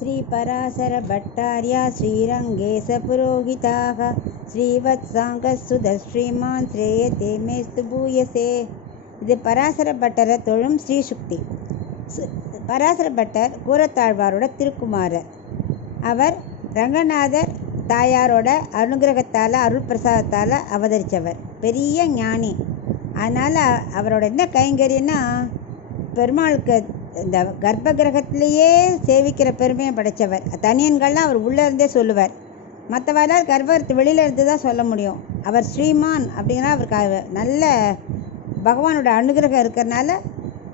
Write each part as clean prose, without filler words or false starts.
श्रीपराशरभट्टार्या श्रीरङ्गेशपुरोहिताः श्रीवत्साङ्गसुधश्रीमान् श्रेयते मेस्तु பூயசே. இது பராசர பட்டரை தொழும் ஸ்ரீசுக்தி. பராசர பட்டர் கூரத்தாழ்வாரோட திருக்குமாரர். அவர் ரங்கநாதர் தாயாரோட அனுகிரகத்தால் அருள் பிரசாதத்தால் அவதரித்தவர். பெரிய ஞானி. அதனால் அவரோட என்ன கைங்கரியன்னா, பெருமாளுக்கு இந்த கர்ப்ப கிரகத்திலேயே சேவிக்கிற பெருமையை படைத்தவர். தனியன்கள்லாம் அவர் உள்ளே இருந்தே சொல்லுவார். மற்றவர்களால் கர்ப்பத்து வெளியில் இருந்து தான் சொல்ல முடியும். அவர் ஸ்ரீமான் அப்படிங்கிற அவருக்கு நல்ல பகவானோட அனுகிரகம் இருக்கிறனால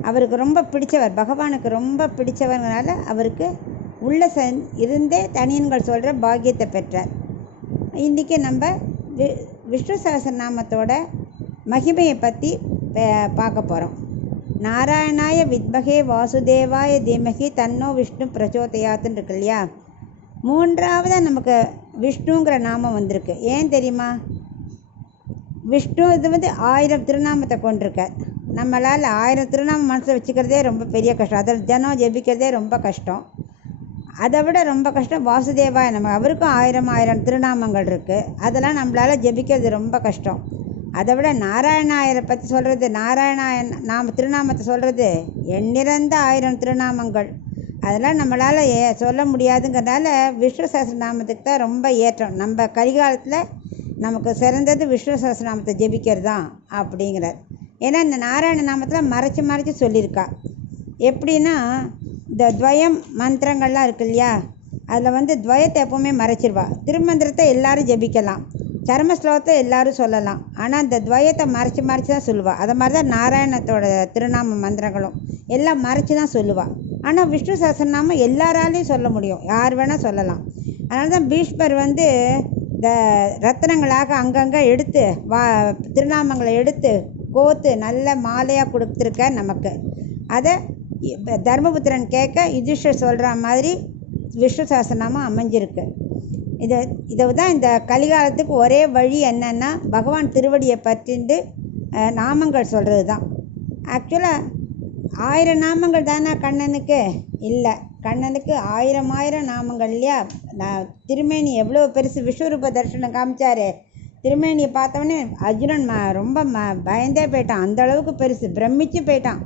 அவருக்கு ரொம்ப பிடிச்சவர், பகவானுக்கு ரொம்ப பிடிச்சவர்னால அவருக்கு உள்ள இருந்தே தனியன்கள் சொல்கிற பாக்கியத்தை பெற்றார். இன்றைக்கி நம்ம விஷ்ணு சஹஸ்ரநாமத்தோட மகிமையை பற்றி பார்க்க போகிறோம். நாராயணாய வித்மகே வாசுதேவாய தீமகி தன்னோ விஷ்ணு பிரச்சோதயாத்துன்னு இருக்கு இல்லையா. மூன்றாவதாக நமக்கு விஷ்ணுங்கிற நாமம் வந்திருக்கு. ஏன் தெரியுமா? விஷ்ணு இது 1000 திருநாமத்தை கொண்டிருக்கார். நம்மளால் 1000 திருநாமம் மனசில் வச்சுக்கிறதே ரொம்ப பெரிய கஷ்டம். அதில் தினம் ஜெபிக்கிறதே ரொம்ப கஷ்டம். அதை விட ரொம்ப கஷ்டம் வாசுதேவாய நம்ம. அவருக்கும் 1000 திருநாமங்கள் இருக்குது. அதெல்லாம் நம்மளால் ஜெபிக்கிறது ரொம்ப கஷ்டம். அதை விட நாராயணாயரை பற்றி சொல்கிறது, நாராயணாயன் திருநாமத்தை சொல்கிறது, எண்ணிறந்த 1000 திருநாமங்கள். அதெல்லாம் நம்மளால் சொல்ல முடியாதுங்கிறதுனால விஷ்ணு சஹஸ்ரநாமத்துக்கு தான் ரொம்ப ஏற்றம். நம்ம கரிகாலத்தில் நமக்கு சிறந்தது விஷ்ணு சஹஸ்ரநாமத்தை ஜெபிக்கிறது தான் அப்படிங்கிறார். ஏன்னா இந்த நாராயண நாமத்தில் மறைச்சி சொல்லியிருக்கா. எப்படின்னா, இந்த துவயம் மந்திரங்கள்லாம் இருக்கு இல்லையா, அதில் துவயத்தை எப்போவுமே மறைச்சிருவா. திருமந்திரத்தை எல்லாரும் ஜெபிக்கலாம், சர்ம ஸ்லோகத்தை எல்லாரும் சொல்லலாம். ஆனால் இந்த துவயத்தை மறைச்சி தான் சொல்லுவாள். அதை மாதிரி தான் நாராயணத்தோட திருநாம மந்திரங்களும் எல்லாம் மறைச்சி தான் சொல்லுவாள். ஆனால் விஷ்ணு சஹஸ்ரநாமம் எல்லாராலையும் சொல்ல முடியும், யார் வேணால் சொல்லலாம். அதனால தான் பீஷ்மர் இந்த ரத்னங்களாக அங்கங்கே எடுத்து திருநாமங்களை எடுத்து கோத்து நல்ல மாலையாக கொடுத்துருக்க நமக்கு. அதை தர்மபுத்திரன் கேட்க யுதிஷ்டர் சொல்கிற மாதிரி விஷ்ணு சஹஸ்ரநாமம் அமைஞ்சிருக்கு. இதை தான் இந்த கலிகாலத்துக்கு ஒரே வழி என்னென்னா, பகவான் திருவடியை பற்றிண்டு நாமங்கள் சொல்கிறது தான். ஆக்சுவலாக 1000 நாமங்கள் தானே கண்ணனுக்கு? இல்லை, கண்ணனுக்கு 1000 நாமங்கள் இல்லையா. திருமேனி எவ்வளோ பெருசு! விஸ்வரூப தரிசனம் காமிச்சார். திருமேனியை பார்த்தவொடனே அர்ஜுனன் ரொம்ப பயந்தே போயிட்டான். அந்த அளவுக்கு பெருசு, பிரமிச்சு போயிட்டான்.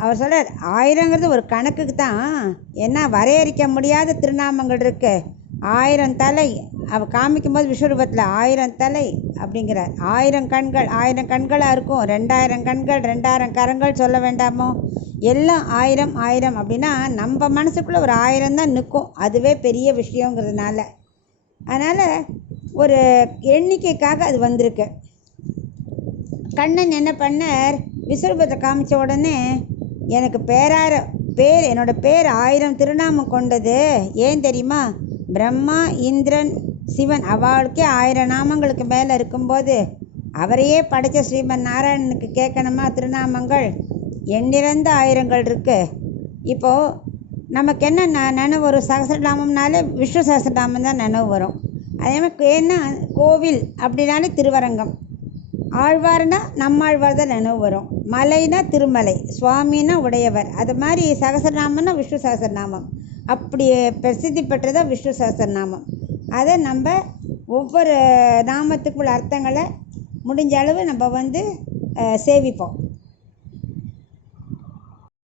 அவர் சொல்கிறார், 1000ங்கிறது ஒரு கணக்குக்கு தான். ஏன்னா வரையறுக்க முடியாத திருநாமங்கள் இருக்குது. 1000 தலை அவள் காமிக்கும்போது விஸ்வரூபத்தில் 1000 தலை அப்படிங்கிறார். 1000 கண்கள், 1000 கண்களாக இருக்கும். 2000 கண்கள், 2000 கரங்கள் சொல்ல வேண்டாமோ? எல்லாம் 1000 அப்படின்னா நம்ம மனசுக்குள்ளே ஒரு 1000 தான் நிற்கும். அதுவே பெரிய விஷயங்கிறதுனால. அதனால் ஒரு எண்ணிக்கைக்காக அது வந்திருக்கு. கண்ணன் என்ன பண்ணார், விஸ்வரூபத்தை காமிச்ச உடனே எனக்கு என்னோட பேர் 1000 திருநாமம் கொண்டது. ஏன் தெரியுமா? பிரம்மா, இந்திரன், சிவன் அவளுக்கே 1000 நாமங்களுக்கு மேலே இருக்கும்போது அவரையே படைத்த ஸ்ரீமன் நாராயணனுக்கு கேட்கணுமா திருநாமங்கள்? எண்ணிறந்த 1000கள் இருக்குது. இப்போது நமக்கு என்ன நினைவு வரும்? சஹஸ்ரநாமம்னாலே விஷ்ணு சஹஸ்ரநாமம் தான் நினைவு வரும். அதே மாதிரி ஏன்னா கோவில் அப்படின்னாலே திருவரங்கம், ஆழ்வார்னா நம்மாழ்வார் தான் நினைவு வரும், மலைனா திருமலை, சுவாமின்னா உடையவர். அது மாதிரி சஹஸ்ரநாமம்னா விஷ்ணு சஹஸ்ரநாமம். அப்படி பிரசித்தி பெற்றதான் விஷ்ணு சஹஸ்ரநாமம். அதை நம்ம ஒவ்வொரு நாமத்துக்குள்ள அர்த்தங்களை முடிஞ்ச அளவு நம்ம சேவிப்போம்.